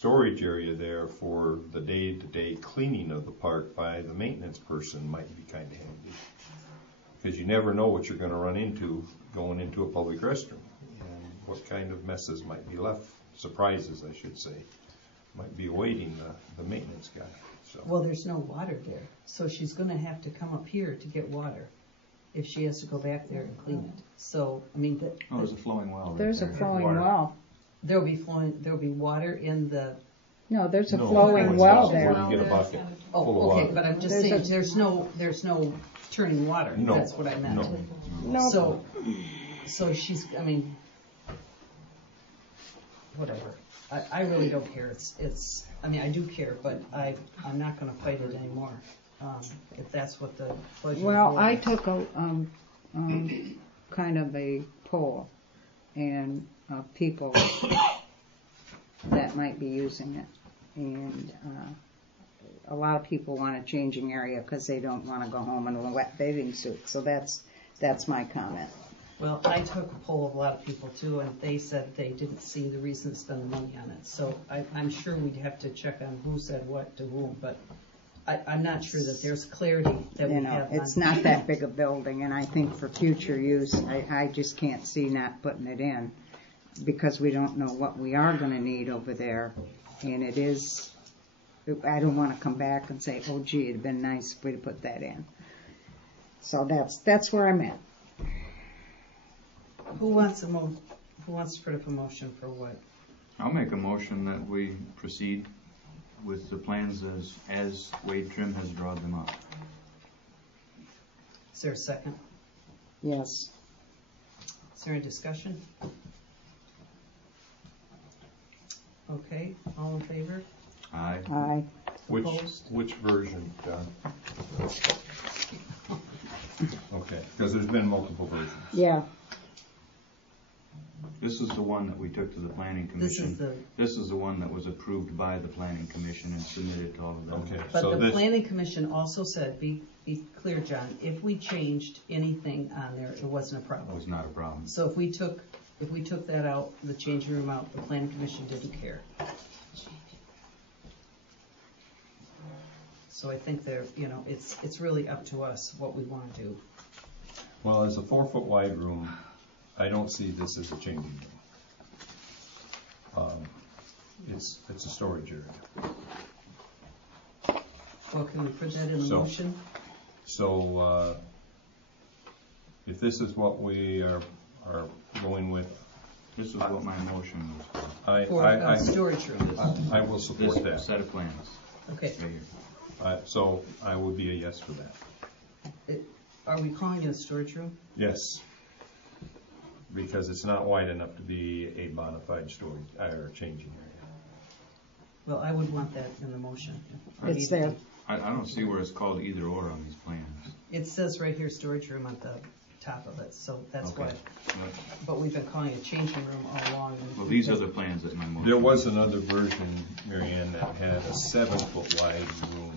storage area there for the day-to-day cleaning of the park by the maintenance person might be kind of handy. Because you never know what you're going to run into going into a public restroom and what kind of messes might be left, surprises I should say, might be awaiting the maintenance guy. So. Well, there's no water there, so she's going to have to come up here to get water if she has to go back there and clean it. So, I mean, there's a flowing well. There's a flowing well. There'll be water in the. No, there's a flowing well there. You get a bucket. Oh, okay, but I'm just saying there's no turning water. No, that's what I meant. No. So she's. I mean, whatever. I really don't care. It's. I mean, I do care, but I'm not going to fight it anymore. If that's what the pleasure. Well, I took a kind of a poll, and people that might be using it, and a lot of people want a changing area because they don't want to go home in a wet bathing suit. So that's my comment. Well, I took a poll of a lot of people too, and they said they didn't see the reason to spend the money on it. So I'm sure we'd have to check on who said what to whom, but I'm not sure that there's clarity that we have. It's not that big a building, and I think for future use, I just can't see not putting it in because we don't know what we are going to need over there, and it is. I don't want to come back and say, "Oh, gee, it'd been nice if we'd put that in." So that's where I'm at. Who wants to put up a motion for what? I'll make a motion that we proceed with the plans as Wade Trim has drawn them up. Is there a second? Yes. Is there any discussion? Okay, all in favor? Aye. Aye. Which version, John? Okay, because there's been multiple versions. Yeah. This is the one that we took to the Planning Commission. This is the one that was approved by the Planning Commission and submitted to all of them. Okay. But so the Planning Commission also said, be clear, John, if we changed anything on there, it wasn't a problem. It was not a problem. So if we took that out, the changing room out, the Planning Commission didn't care. So I think it's really up to us what we want to do. Well, as a 4-foot wide room, I don't see this as a changing room. It's a storage area. Well, can we put that in the motion? So if this is what we are going with, this is what my motion was for storage room. I will support this that set of plans. Okay. Right here. So I would be a yes for that. Are we calling it a storage room? Yes. Because it's not wide enough to be a bona fide storage or changing area. Well, I would want that in the motion. It's there. I don't see where it's called either or on these plans. It says right here storage room at the top of it, so that's okay. why. But we've been calling it changing room all along. Well, these are the plans that my motion. There was another version, MaryAnne, that had a 7-foot wide room.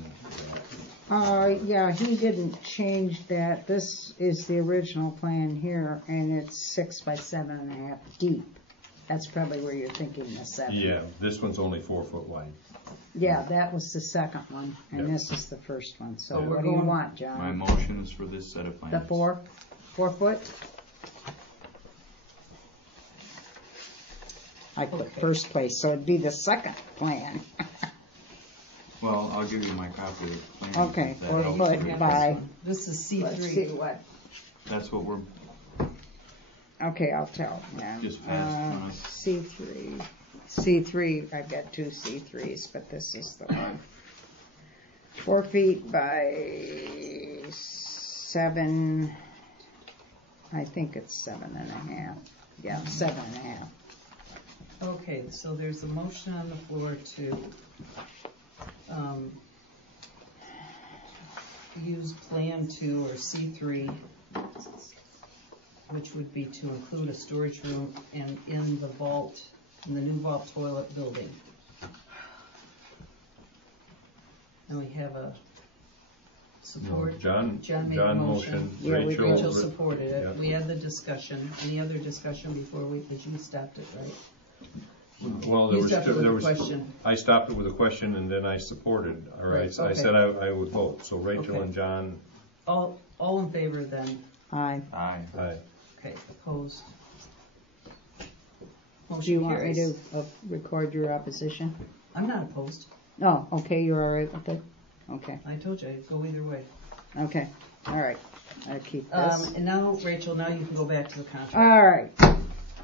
Yeah, he didn't change that. This is the original plan here, and it's 6 by 7.5 deep. That's probably where you're thinking the 7. Yeah, this one's only 4 foot wide. Yeah, that was the second one, and this is the first one. So Yeah. what do you want, John? My motion is for this set of plans. The 4 foot? I put first place, so it'd be the second plan. Well, I'll give you my copy of the plan. Okay, 4 foot by. This is C3. Let's see what. That's what we're. Okay, I'll tell. Yeah. Just pass. C3. C3. I've got 2 C3s, but this is the one. 4 feet by 7. I think it's 7.5. Yeah, 7.5. Okay, so there's a motion on the floor to use Plan 2 or C3, which would be to include a storage room and in the vault, in the new vault toilet building. And we have a support. No, John made the motion. Yeah, Rachel supported it. Yeah. We had the discussion. Any other discussion before because you stopped it, right? Well, You stopped it with a question. I stopped it with a question and then I supported, or Right, I okay. said I would vote. So Rachel Okay. and John, All in favor then? Aye. Aye. aye. Okay, opposed? Do you Motion want me carries. to record your opposition? I'm not opposed. Oh, okay, you're all right with it? Okay, I told you, I'd go either way. okay, all right. I'll keep this. And now, Rachel, now you can go back to the contract. All right.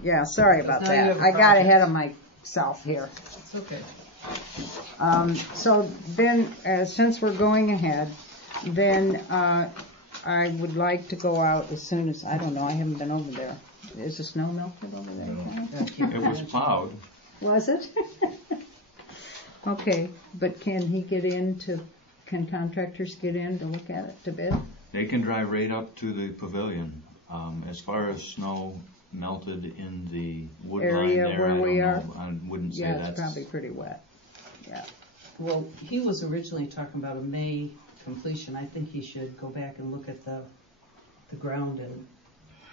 Yeah, sorry about Now you that. have a I got project. ahead of myself here. It's okay. So then, since we're going ahead, then I would like to go out as soon as, I don't know, I haven't been over there. Is the snow melted over there? Ken? It was plowed. Was it? Okay, but can contractors get in to look at it, to bid? They can drive right up to the pavilion. As far as snow melted in the wood line Area there, where I we don't are? know. I wouldn't say Yeah, that's. it's probably pretty wet. Yeah. Well, he was originally talking about a May completion. I think he should go back and look at the ground and.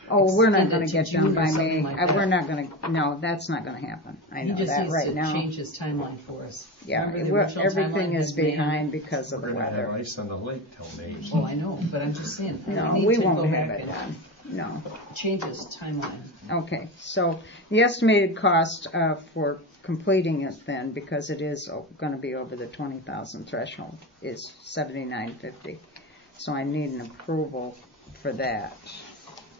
Oh, we're not extend gonna it to get June done or by something May. like that. We're not gonna, no, that's not gonna happen. I He know just that needs right to now. change his timeline for us. Yeah, Remember the original everything timeline is had May? behind because of We're the gonna have weather. ice on the lake till May. Oh, I know, but I'm just saying. No, need we to won't go have back it and done. No. Change his timeline. Okay, so the estimated cost for completing it then, because it is gonna be over the 20,000 threshold, is $79.50. So I need an approval for that.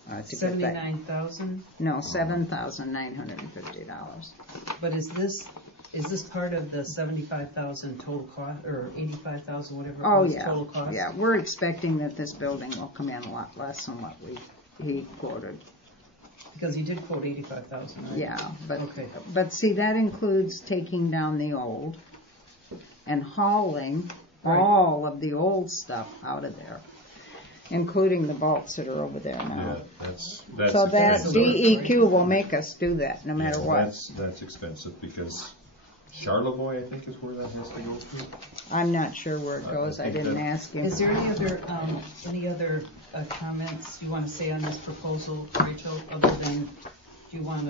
To get that. 79,000, No, $7,950. but is this part of the 75,000 total cost, or 85,000, whatever it Oh, was, yeah. total cost? Yeah, we're expecting that this building will come in a lot less than what he quoted. Because he did quote 85,000, right? Yeah, Okay. but see, that includes taking down the old and hauling Right. all of the old stuff out of there, including the vaults that are over there Yeah, now. that's So that expensive. DEQ will make us do that no matter Yeah, what. That's expensive because Charlevoix, I think, is where that has to go to. I'm not sure where it goes. I think didn't that- ask him. Is there any other comments you want to say on this proposal, Rachel, other than, do you want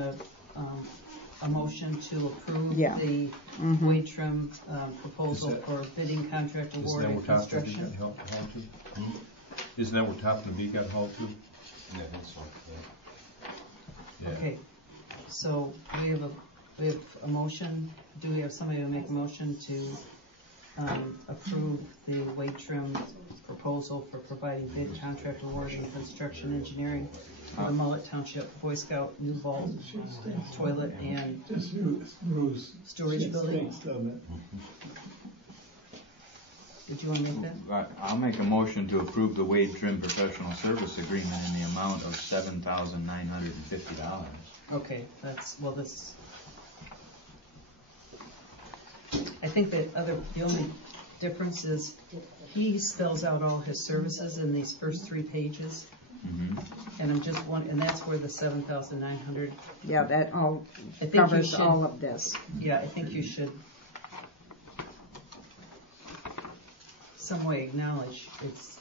a motion to approve Yeah. the Mhm. Wade Trim proposal Is that- for bidding contract Isn't award that and where Top and B got construction? hauled to? Isn't that where Top and B got hauled to? Yeah, that's right. Yeah. Okay, so we have a motion. Do we have somebody to make a motion to approve the Wade Trim proposal for providing bid contract award and construction engineering for the Mullet Township Boy Scout new vault, toilet, and Just Rue's. storage building? Summit. Did you want to make that? I'll make a motion to approve the Wade Trim Professional Service Agreement in the amount of $7,950. Okay, this. I think the only difference is he spells out all his services in these first 3 pages, Mhm. and and that's where the 7,900. Yeah, that all I think you covers should- all of this. Yeah, I think you should some way acknowledge it's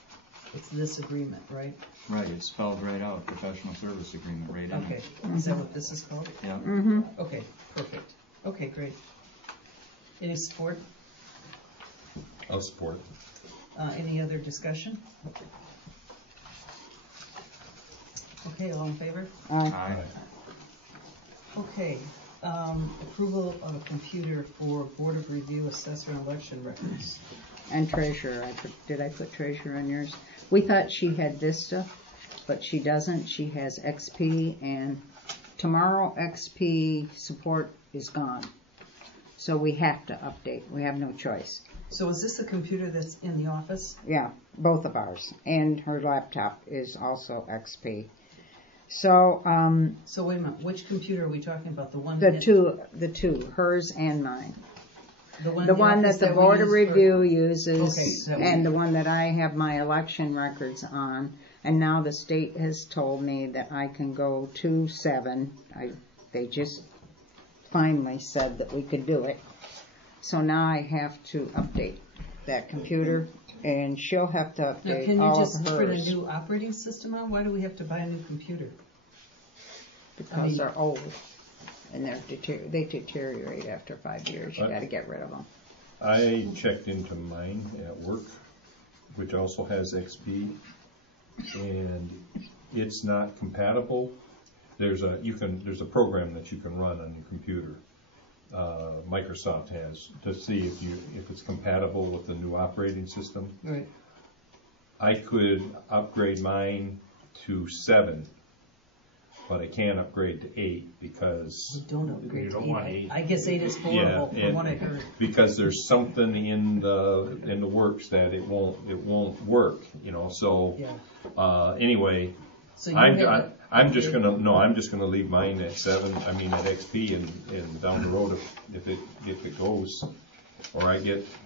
this agreement, right? Right, it's spelled right out, Professional Service Agreement, right in Okay, it. is that what this is called? Yeah. Mm-hmm. Okay, perfect. Okay, great. Any support? I'll support. Any other discussion? Okay, all in favor? Aye. Okay, approval of a computer for Board of Review Assessor and Election Records. And treasurer. Did I put treasurer on yours? We thought she had Vista, but she doesn't. She has XP, and tomorrow XP support is gone. So we have to update. We have no choice. So is this the computer that's in the office? Yeah, both of ours. And her laptop is also XP. So, So wait a minute, which computer are we talking about? The one the that- two, hers and mine. The one, The in one office that the we Board of use for- Review uses, Okay, that one. and the one that I have my election records on, and now the state has told me that I can go to 7. They just finally said that we could do it. So now I have to update that computer, and she'll have to Now, update can you all just of put a hers, new operating system on? Why do we have to buy a new computer? because they're old. and they deteriorate after 5 years. You got to get rid of them. I checked into mine at work, which also has XP, and it's not compatible. There's a program that you can run on your computer. Microsoft has to see if it's compatible with the new operating system. Right. I could upgrade mine to 7, but I can't upgrade to 8 because Don't upgrade You to don't want 8. 8. I guess 8 is horrible from what I heard. because there's something in the works that it won't work, So Yeah. anyway, So you I'm just gonna leave mine at 7. I mean at XP, and down the road if it goes, or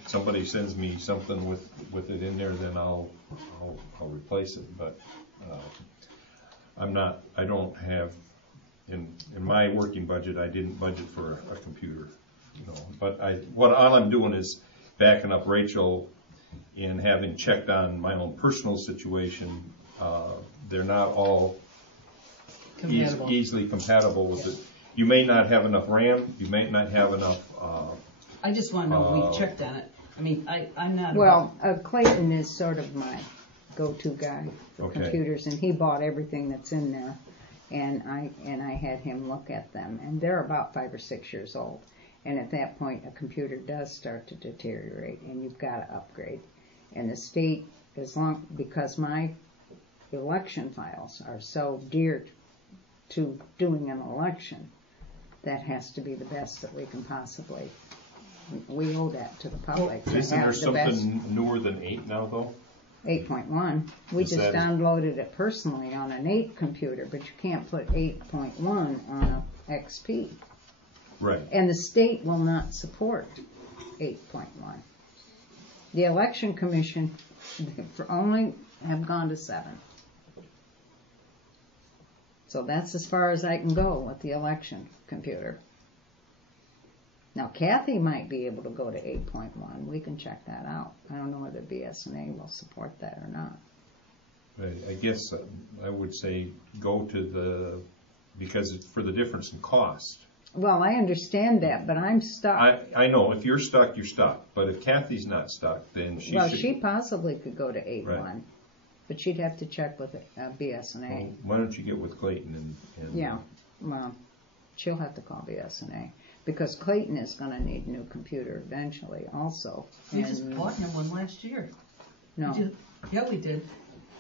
somebody sends me something with it in there, then I'll replace it. But I don't have in my working budget. I didn't budget for a computer, But all I'm doing is backing up Rachel and having checked on my own personal situation. They're not all easily compatible with it. You may not have enough RAM. You may not have enough. I just want to know we checked on it. I mean, I'm not. Well, Clayton is sort of my go-to guy for Okay. computers, and he bought everything that's in there, and I had him look at them, and they're about 5 or 6 years old, and at that point a computer does start to deteriorate, and you've got to upgrade. And the state, because my election files are so dear to doing an election, that has to be the best that we can possibly. We owe that to the public. to Isn't there have the best. something newer than 8 now, though? 8.1. We Is just that- downloaded it personally on an 8 computer, but you can't put 8.1 on a XP. Right. And the state will not support 8.1. The election commission only have gone to 7. So that's as far as I can go with the election computer. Now Kathy might be able to go to 8.1. We can check that out. I don't know whether BSNA will support that or not. I guess I would say go to because it's for the difference in cost. Well, I understand that, but I'm stuck. I know, if you're stuck, you're stuck. But if Kathy's not stuck, then she possibly could go to 8.1, Right. but she'd have to check with BSNA. Well, why don't you get with Clayton and Yeah, well, she'll have to call BSNA because Clayton is going to need a new computer eventually also. We just bought him one last year. No, Yeah, we did.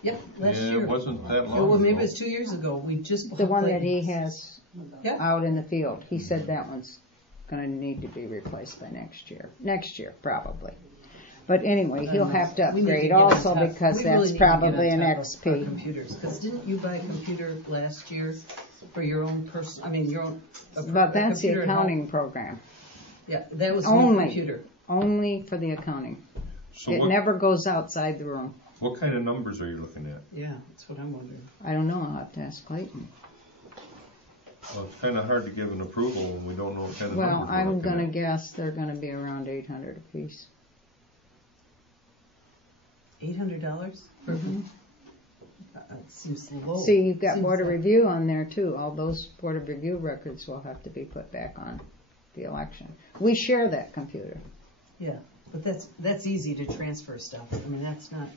Yep, last Yeah, year. it wasn't that long Well, maybe ago. it was 2 years ago. We just bought the one that Clayton. he has Yeah. out in the field. He said that one's going to need to be replaced by next year. Next year, probably. But anyway, he'll have to We need to upgrade get on also top- because we that's really need to get on probably an top of our XP. computers, because didn't you buy a computer last year for your own person? I mean, your own. But that's the computer at home? accounting program. Yeah, that was a Only. new computer. Only for the accounting. So It never goes outside the room. what kind of numbers are you looking at? Yeah, that's what I'm wondering. I don't know. I'll have to ask Clayton. Well, it's kind of hard to give an approval when we don't know what kind of Well, numbers we're I'm looking going to at. guess they're going to be around 800 apiece. $800 for. It seems low. See, you've got Seems Board of like- Review on there too. All those Board of Review records will have to be put back on the election. We share that computer. Yeah, but that's easy to transfer stuff. I mean, that's not.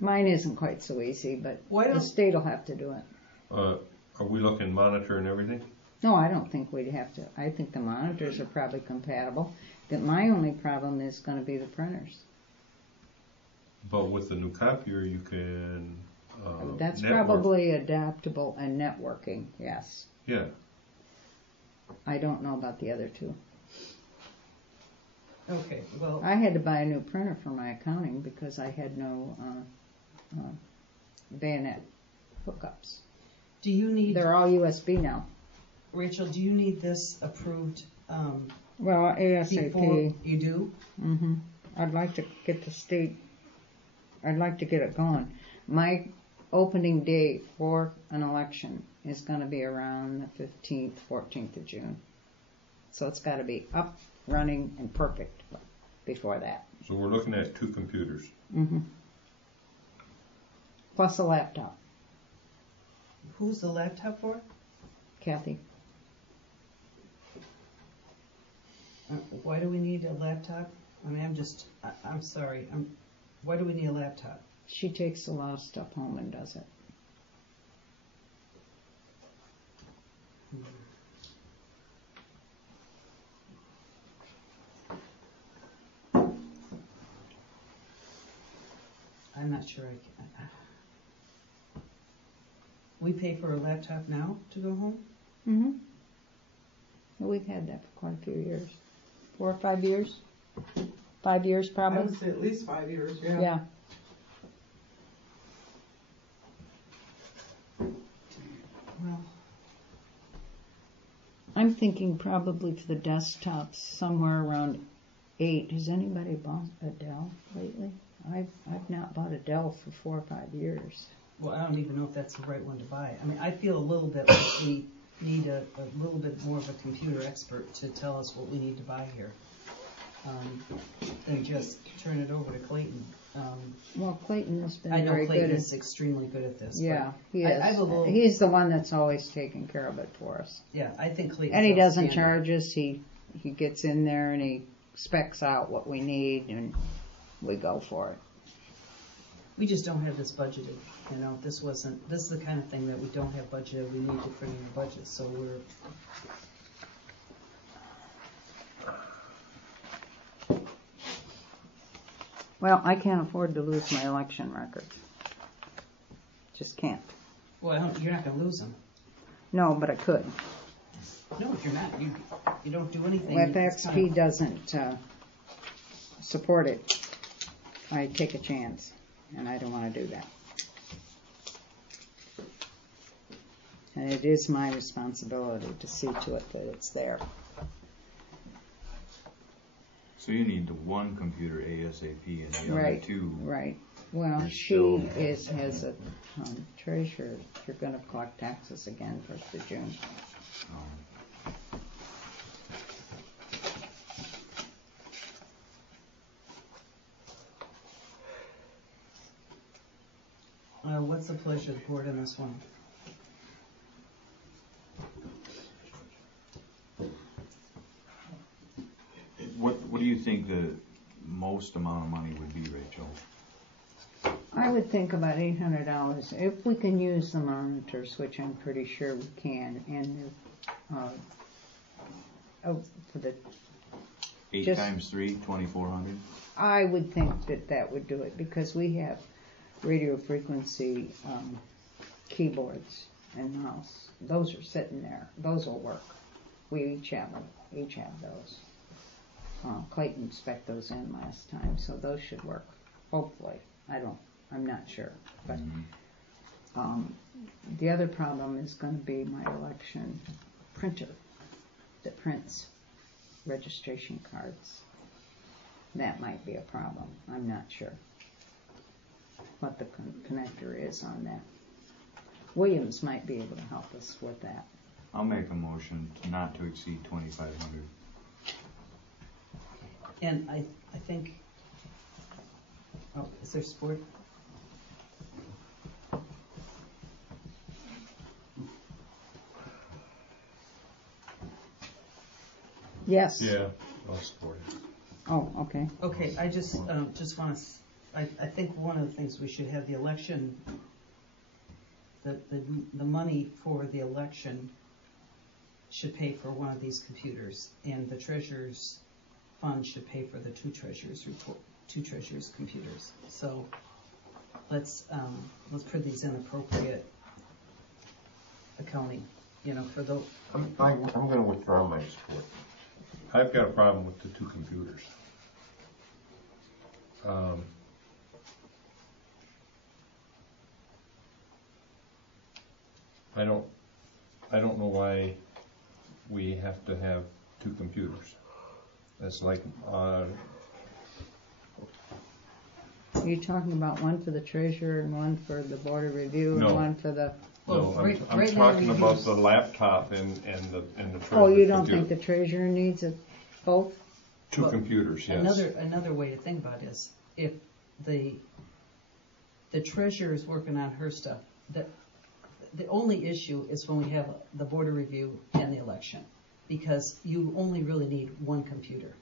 Mine isn't quite so easy, but Why the don't- state will have to do it. Are we looking monitor and everything? No, I don't think we'd have to. I think the monitors are probably compatible. That my only problem is going to be the printers. But with the new copier, you can. That's network. probably adaptable and networking, yes. Yeah. I don't know about the other two. Okay, well, I had to buy a new printer for my accounting because I had no bayonet hookups. do you need, They're all USB now. Rachel, do you need this approved Well, before ASAP. you do? Mm-hmm. I'd like to get the state. I'd like to get it going. My opening day for an election is going to be around the 15th, 14th of June. So it's got to be up, running, and perfect before that. So we're looking at 2 computers. Mm-hmm. Plus a laptop. Who's the laptop for? Kathy. Why do we need a laptop? I mean, I'm sorry, why do we need a laptop? She takes a lot of stuff home and does it. I'm not sure I can. We pay for a laptop now to go home? Mm-hmm. Well, we've had that for quite a few years. 4 or 5 years? 5 years I probably? would say at least 5 years, yeah. Yeah. Well, I'm thinking probably for the desktops somewhere around 8. Has anybody bought a Dell lately? I've not bought a Dell for 4 or 5 years. well, I don't even know if that's the right one to buy. I mean, I feel a little bit like we need a little bit more of a computer expert to tell us what we need to buy here. Than just turn it over to Clayton. Well, Clayton has been I know very Clayton good is extremely good at this. Yeah, he I is. have a little- He's the one that's always taking care of it for us. Yeah, I think Clayton. And he doesn't charge us. He gets in there and he specs out what we need and we go for it. We just don't have this budgeted. You know, this is the kind of thing that we don't have budgeted. We need to put in the budget. So we're. Well, I can't afford to lose my election records. Just can't. Well, you're not going to lose them. No, but I could. No, you're not. You don't do anything. If It's XP kind of- doesn't support it, I take a chance, and I don't want to do that. And it is my responsibility to see to it that it's there. So you need the one computer ASAP and the other Right, two. right. Well, You're she still- has a treasurer. You're going to collect taxes again 1st of June. What's the pleasure of the board on this one? What do you think the most amount of money would be, Rachel? I would think about $800 if we can use the monitors, which I'm pretty sure we can, and for the 8 Just- times 3, 2,400? I would think that would do it because we have radio frequency keyboards and mouse. Those are sitting there. Those will work. We each have those. Clayton spec'd those in last time, so those should work. Hopefully. I'm not sure. But the other problem is going to be my election printer that prints registration cards. That might be a problem. I'm not sure what the connector is on that. Williams might be able to help us with that. I'll make a motion not to exceed 2,500. And I think. Oh, is there support? Yes. Yeah, I'll support it. Oh, okay. Okay, I just want to. I think one of the things we should have the election. The money for the election should pay for one of these computers, and the treasurer's fund should pay for the two treasurers' computers. So let's put these in appropriate accounting. You know, for the. I'm going to withdraw my support. I've got a problem with the two computers. I don't know why we have to have two computers. That's like, Are you talking about one for the treasurer and one for the board of review No. and one for the? no, right I'm now talking we about use- the laptop and the treasurer. Oh, you don't computer. think the treasurer needs it both? Two Well, computers, yes. Another way to think about it is if the treasurer is working on her stuff, the only issue is when we have the board of review and the election. because you only really need one computer.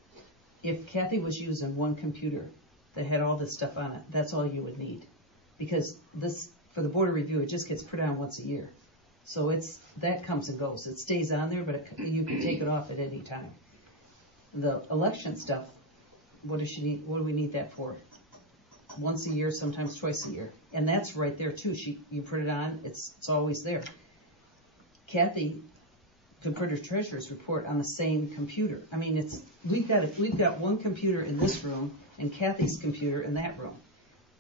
If Kathy was using one computer that had all this stuff on it, that's all you would need. Because this, for the Board of Review, it just gets put on once a year. So that comes and goes. It stays on there, but you can take it off at any time. The election stuff, what does she need? What do we need that for? Once a year, sometimes twice a year. And that's right there too. You put it on, it's always there. Kathy could put her treasurer's report on the same computer. I mean, we've got one computer in this room and Kathy's computer in that room.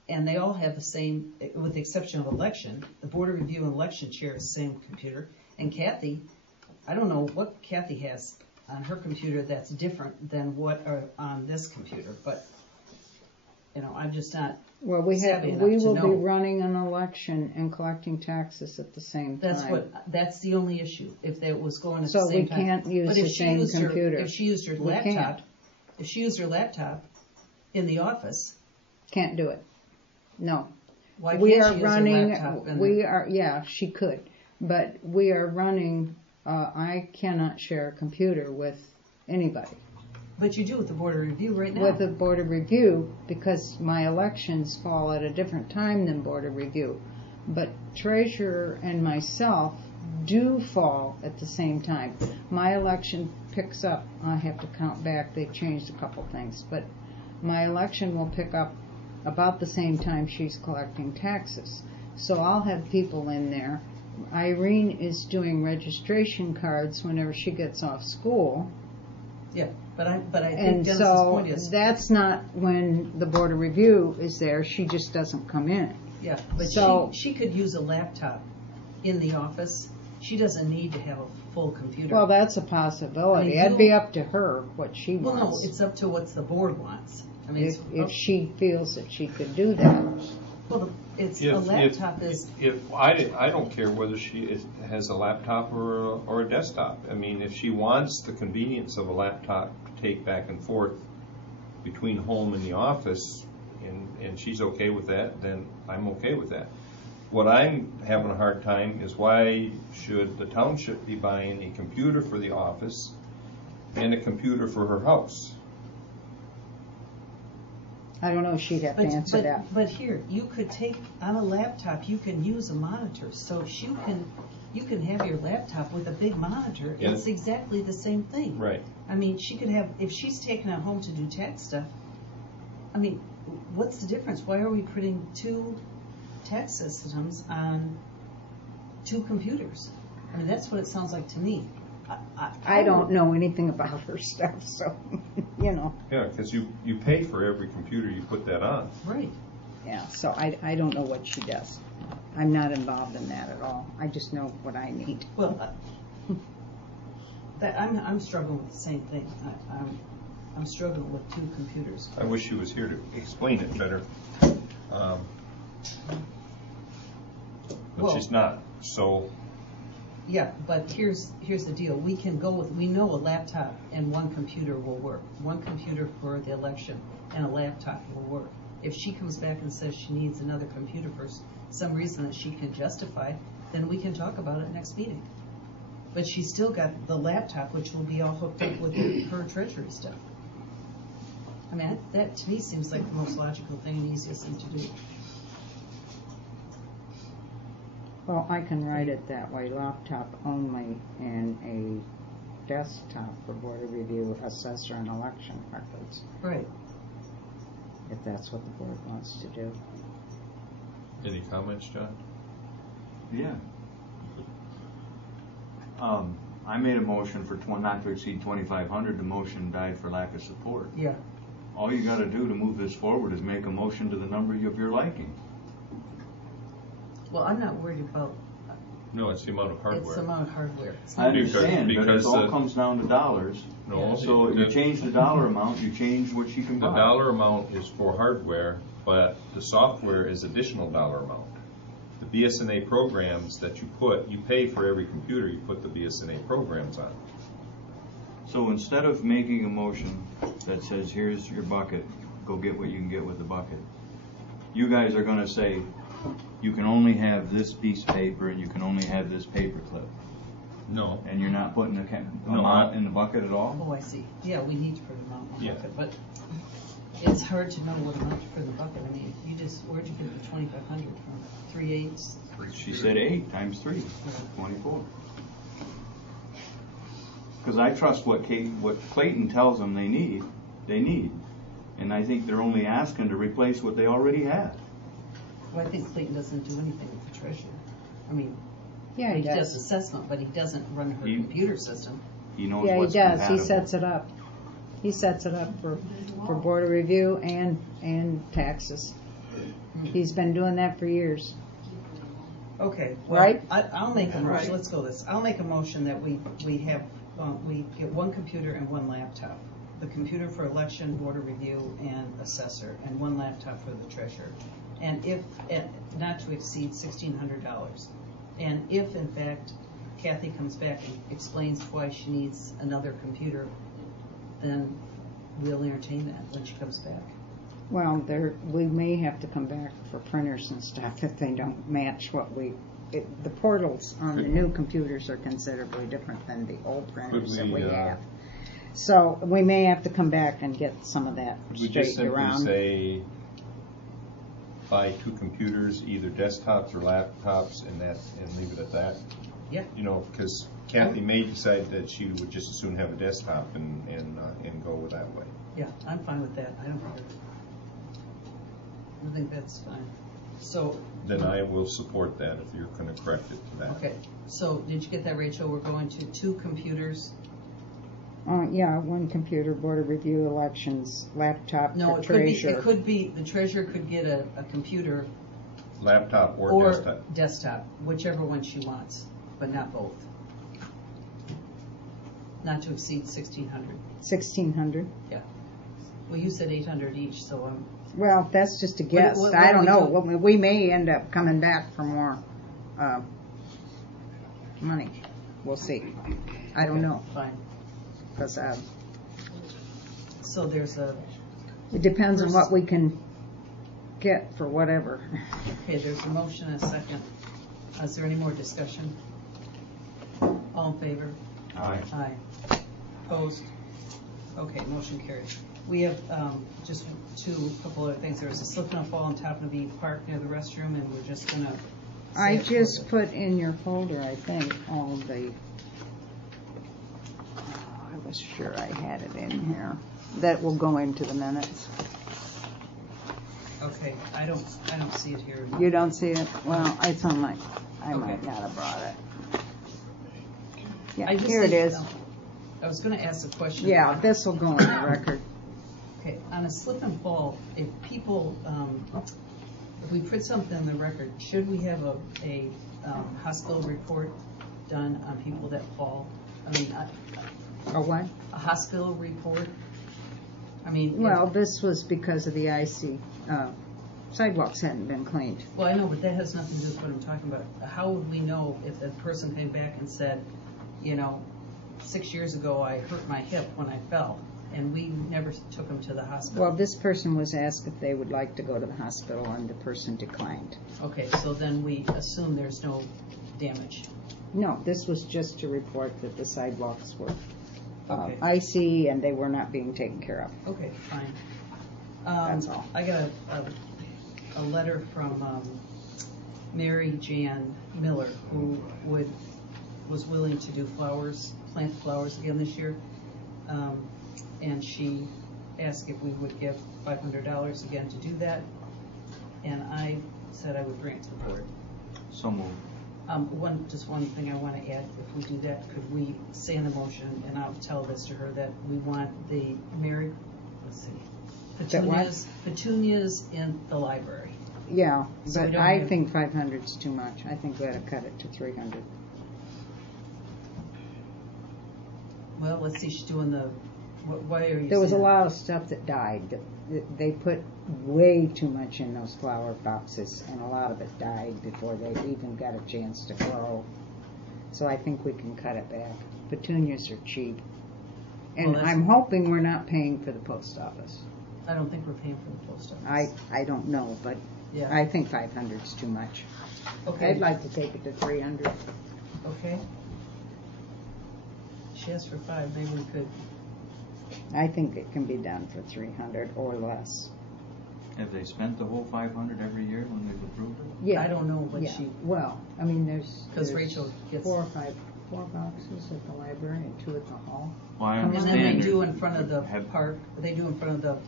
And they all have the same, with the exception of election. The Board of Review and election chair is the same computer. And Kathy, I don't know what Kathy has on her computer that's different than what are on this computer, but I'm just not savvy enough we to will know. be running an election and collecting taxes at the same time. That's the only issue. If that was going at So the same we time. can't use But the same computer. If she used her We laptop, can't. if she used her laptop in the office, Can't do it. No. why We can't are she use her running, laptop? she could, but we are running, I cannot share a computer with anybody. But you do with the Board of Review right now. With the Board of Review, because my elections fall at a different time than Board of Review. But Treasurer and myself do fall at the same time. My election picks up, I have to count back, they've changed a couple things, but my election will pick up about the same time she's collecting taxes. So I'll have people in there. Irene is doing registration cards whenever she gets off school. Yeah, but I think And Dennis's so point is, that's not when the Board of Review is there, she just doesn't come in. yeah, but so- she could use a laptop in the office. She doesn't need to have a full computer. Well, that's a possibility. I mean, It'd be up to her what she Well, no, wants. it's up to what the board wants. I mean, If she feels that she could do that. well, a If- laptop is. If I don't care whether she has a laptop or a desktop. I mean, if she wants the convenience of a laptop to take back and forth between home and the office, and she's okay with that, then I'm okay with that. What I'm having a hard time is why should the township be buying a computer for the office and a computer for her house? I don't know if she'd have to answer that. But here, you could take, on a laptop, you can use a monitor. So if you can have your laptop with a big monitor, Yeah. it's exactly the same thing. Right. I mean, she could have, if she's taking it home to do tax stuff, I mean, what's the difference? Why are we putting two tax systems on two computers? I mean, that's what it sounds like to me. I don't know anything about her stuff, so, Yeah, because you pay for every computer you put that on. Right. Yeah, so I don't know what she does. I'm not involved in that at all. I just know what I need. Well, I'm struggling with the same thing. I'm struggling with two computers. I wish she was here to explain it better. But Well- she's not, so. Yeah, but here's the deal. We know a laptop and one computer will work. One computer for the election and a laptop will work. If she comes back and says she needs another computer for some reason that she can justify, then we can talk about it next meeting. But she's still got the laptop, which will be all hooked up with her treasury stuff. I mean, that to me seems like the most logical thing and easiest thing to do. Well, I can write it that way, laptop only and a desktop for Board of Review, assessor, and election records, Right. if that's what the board wants to do. Any comments, John? Yeah. I made a motion for not to exceed 2,500. The motion died for lack of support. Yeah. All you got to do to move this forward is make a motion to the number of your liking. Well, I'm not worried about No, it's the amount of it's hardware. the amount of hardware. It's I not- understand, but it because all the- comes down to dollars. No, So you the change the dollar amount, you change what she can buy. dollar amount is for hardware, but the software is additional dollar amount. The BSNA programs that you pay for every computer you put the BSNA programs on. So instead of making a motion that says, here's your bucket, go get what you can get with the bucket, you guys are going to say, you can only have this piece of paper and you can only have this paper clip. No. And you're not putting the No, amount in the bucket at all? Oh, I see. Yeah, we need to put them out in Yeah. the bucket, but it's hard to know what amount to put in the bucket. I mean, where'd you get the 2,500 from? 3/8? She said 8 times 3, 24. Because I trust what Clayton tells them they need. And I think they're only asking to replace what they already have. Well, I think Clayton doesn't do anything with the treasurer. I mean, Yeah, he does assessment, but he doesn't run her computer system. He knows Yeah, he what's does. compatible. He sets it up. He sets it up for board of review and taxes. He's been doing that for years. Okay, well, Right? I'll make a motion, let's go this. I'll make a motion that we have, we get one computer and one laptop. The computer for election, board of review, and assessor, and one laptop for the treasurer. And if, not to exceed $1,600. And if, in fact, Kathy comes back and explains why she needs another computer, then we'll entertain that when she comes back. Well, we may have to come back for printers and stuff if they don't match what the portals on the new computers are considerably different than the old printers that we have. So we may have to come back and get some of that Would we just straightened simply around. say buy 2 computers, either desktops or laptops, and leave it at that? Yeah. You know, because Kathy may decide that she would just as soon have a desktop and go with that way. Yeah, I'm fine with that. I don't care. I think that's fine. So, Then I will support that if you're going to correct it to that. okay, so did you get that, Rachel? We're going to 2 computers. Yeah, one computer, board of review, elections, laptop No, for it could be, treasurer. it could be, the treasurer could get a computer Laptop or or desktop. desktop, whichever one she wants, but not both. Not to exceed 1,600. 1,600. Yeah. Well, you said 800 each, so Well, that's just a guess. what I don't we know. do- We may end up coming back for more money. We'll see. I don't know. fine. Because So there's a, it depends on what we can get for whatever. okay, there's a motion and a second. Is there any more discussion? All in favor? Aye. Aye. Opposed? Okay, motion carries. We have just couple other things. There was a slip and a fall on Tappanabee Park near the restroom, and we're just gonna. I say it just for put in your folder, I think, all the. I was sure I had it in here. That will go into the minutes. Okay, I don't see it here. You don't see it? Well, it's on my. I might Okay. not have brought it. Yeah, I just here it think- is. I was gonna ask a question. Yeah, this will go on the record. Okay, on a slip and fall, if people, if we put something in the record, should we have a hospital report done on people that fall? I mean, Or what? a hospital report? I mean. Well, this was because of the icy sidewalks hadn't been cleaned. Well, I know, but that has nothing to do with what I'm talking about. How would we know if a person came back and said, 6 years ago I hurt my hip when I fell, and we never took them to the hospital? Well, this person was asked if they would like to go to the hospital, and the person declined. Okay, so then we assume there's no damage. No, this was just to report that the sidewalks were Okay. icy and they were not being taken care of. Okay, fine. That's all. I got a letter from MaryAnne Miller, who was willing to do plant flowers again this year. And she asked if we would give $500 again to do that. And I said I would bring it to the board. So moved. Just one thing I want to add, if we do that, could we say in the motion, and I'll tell this to her, that we want the That what? petunias in the library. Yeah, So we but don't I have- think 500 is too much. I think we ought to cut it to 300. Well, let's see, she's doing why are you There was a saying lot of stuff that died. They put way too much in those flower boxes, and a lot of it died before they even got a chance to grow. So I think we can cut it back. Petunias are cheap. And Well, I'm hoping we're not paying for the post office. I don't think we're paying for the post office. I don't know, but Yeah. I think 500 is too much. Okay. I'd like to take it to 300. Okay. she asked for 5, maybe we could, I think it can be done for 300 or less. Have they spent the whole 500 every year when they've approved it? Yeah. I don't know what Yeah, she, well, I mean, there's 'Cause Rachel gets- 4 boxes at the library and 2 at the hall. Well, I And and understand. then they there's- do in front of the have- park, they do in front of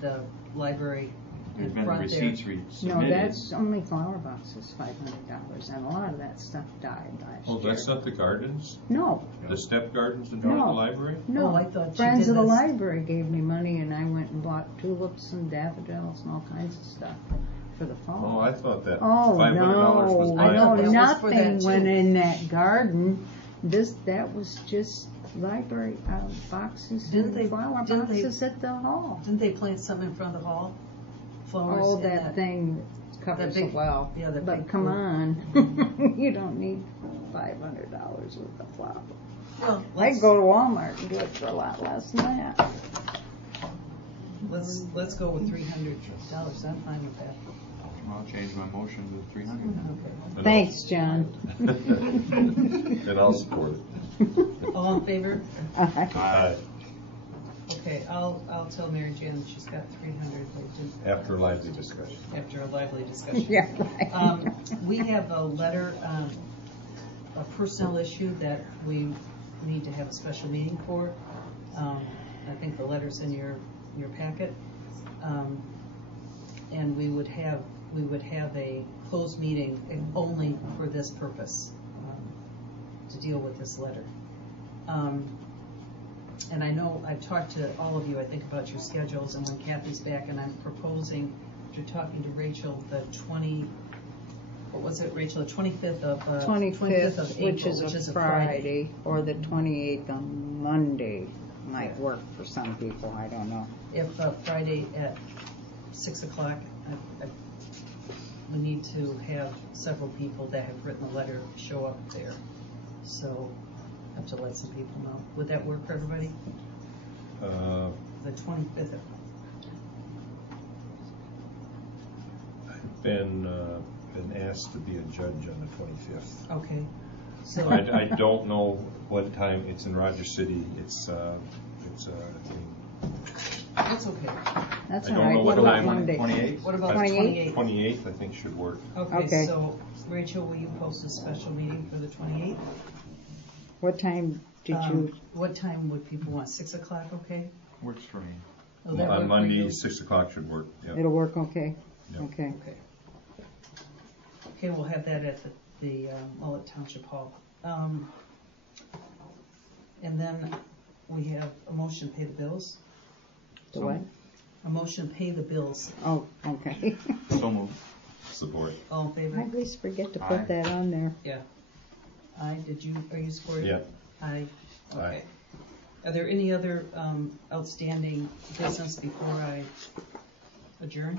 the library There's in been front there. receipts No, submitted. that's only flower boxes, $500, and a lot of that stuff died last year. Oh, that's not the gardens? No, The step gardens in front of the No. library? no. Oh, I thought she Friends did of the this. library gave me money, and I went and bought tulips and daffodils and all kinds of stuff for the fall. Oh, I thought that Oh, $500 was no, I know, mine. that was for nothing that, went too. in that garden. That was just library boxes Didn't they- and flower didn't they- boxes at the hall. Didn't they plant some in front of the hall? Flowers Oh, in that thing covers big- it well. yeah, that But big come blue. on, you don't need $500 worth of flowers. Well, I go to Walmart and do it for a lot less than that. let's go with $300. I'm fine with that. I'll change my motion to 300 now. Okay. Thanks, John. And I'll support it. All in favor? Aye. Okay, I'll tell Mary Jan that she's got 300 After a lively discussion. after a lively discussion. Yeah, right. We have a letter, a personnel issue that we need to have a special meeting for. I think the letter's in your packet. And we would have a closed meeting only for this purpose, to deal with this letter. And I know I've talked to all of you, I think, about your schedules, and when Kathy's back, and I'm proposing, after talking to Rachel, the 25th of 25th, of April, which is a Friday, or the 28th on Monday might work for some people, I don't know. If Friday at 6 o'clock, we need to have several people that have written a letter show up there. So I have to let some people know. Would that work for everybody? The 25th. I've been asked to be a judge on the 25th. Okay. So I don't know what time. It's in Rogers City. It's that's okay. That's I all don't right. know What what about time. Monday? 28th? What about 28th? 28th, I think, should work. Okay. So Rachel, will you post a special meeting for the 28th? What time did you, What time would people want? 6 o'clock, okay? Works for me. Will that work On for Monday, you? 6 o'clock should work. Yep. it'll work okay? Yep. Okay. Okay. Okay, we'll have that at the Mullet Township Hall. And then we have a motion to pay the bills. The what? A motion to pay the bills. Oh, okay. So moved. Support. All in I favor? always forget to Aye. put that on there. Yeah. Aye, are you supporting? Yeah. Aye. Okay. Aye. Are there any other outstanding business before I adjourn?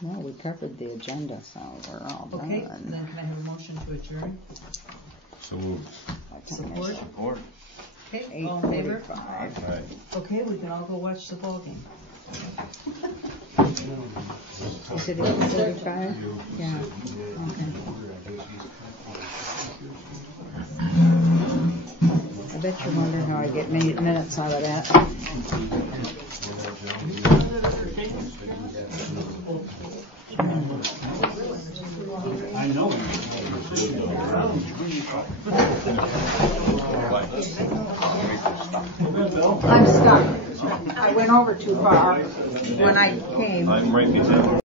No, we covered the agenda, so we're all done. Okay, then can I have a motion to adjourn? So moved. Support? Or Okay, all in favor? 8:45. All right. Okay, we can all go watch the ball game. Is it 8:45? Yeah, okay. I bet you're wondering how I get minutes out of that. I know. I'm stuck. I went over too far when I came. I'm right behind you.